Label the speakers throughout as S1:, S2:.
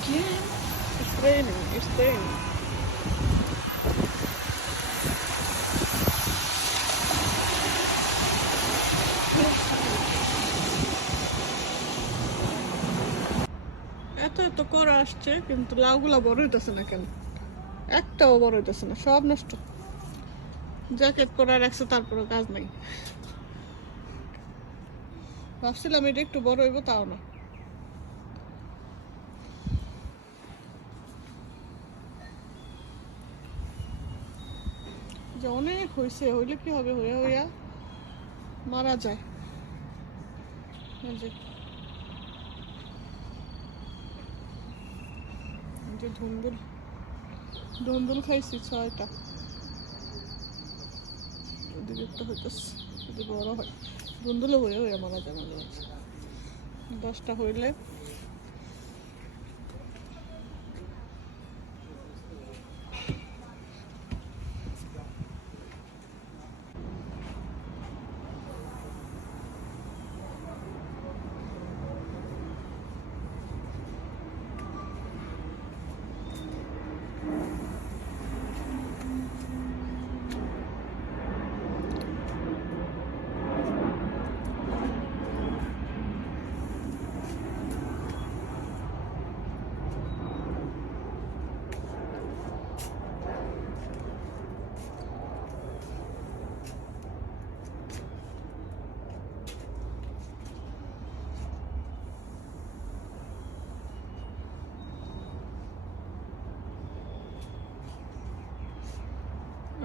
S1: again. It's raining. It's raining. এত এত করা আসছে, কিন্তু লাউগুলা বড় হইতেছে না কেন একটাও বড় হইতেছে না, সব নষ্ট জ্যাকেট পরা রাখছে তারপরে কাজ নাই ভাবছিলাম এটা একটু বড় হইব, তাও না যে অনেক হয়েছে, হইলে কি হবে? হইয়া হইয়া মারা যায়। যে। ধুন্দুল। ধুন্দুল খাইছি ছয়টা। ওদিকে হইতেছে যদি বড় হয়। ধুন্দুলও হয়ে হয়ে মারা যায় মাঝে মাঝে। দশটা হইলে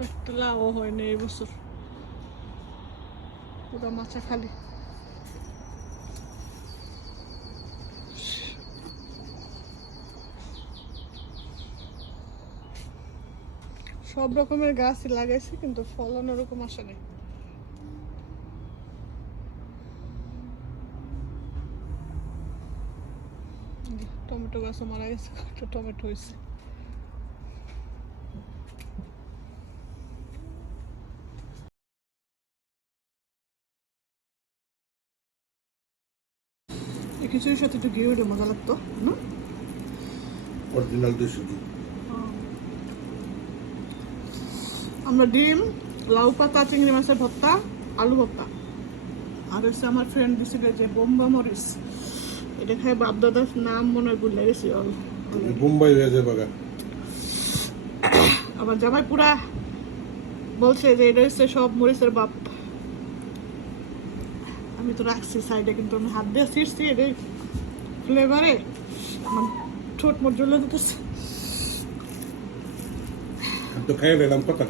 S1: একটা লাউ হয়নি এই বছর। পুরো মাচা খালি। সব রকমের গাছই লাগাইছি, কিন্তু ফলন ওরকম আসেনি টমেটো গাছও মারা গেছে টমেটো হয়েছে খিচুড়ির সাথে একটু ঘি হলে মজা লাগতো না?
S2: অরিজিনাল দেশি ঘি
S1: আমরা ডিম লাউ পাতা চিংড়ি মাছের ভর্তা আলু ভর্তা। আর হচ্ছে আমার ফ্রেন্ড দিছিল যে বোম্বা মরিচ। এটা খাই বাপ দাদার নাম মনে হয় ভুলে গেছি
S2: বোম্বাই হয়ে যায় বাগা
S1: আবার জামাই পুরা বলছে যে এটা হচ্ছে সব মরিচের বাপ। আমি তো রাখছি সাইডে কিন্তু আমি হাত দিয়ে ছিঁড়ছি এটাই ফ্লেভারে আমার ঠোঁট মোট জ্বলে দিতেছে
S2: তো খাইয়ে নিলাম কথা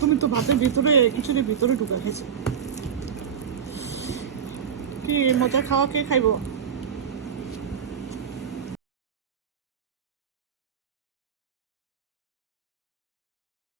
S1: তুমি তো ভাতের ভিতরে কিছুদিন ভিতরে ঢুকা খেয়েছে কি মজা খাওয়া কে খাইবো?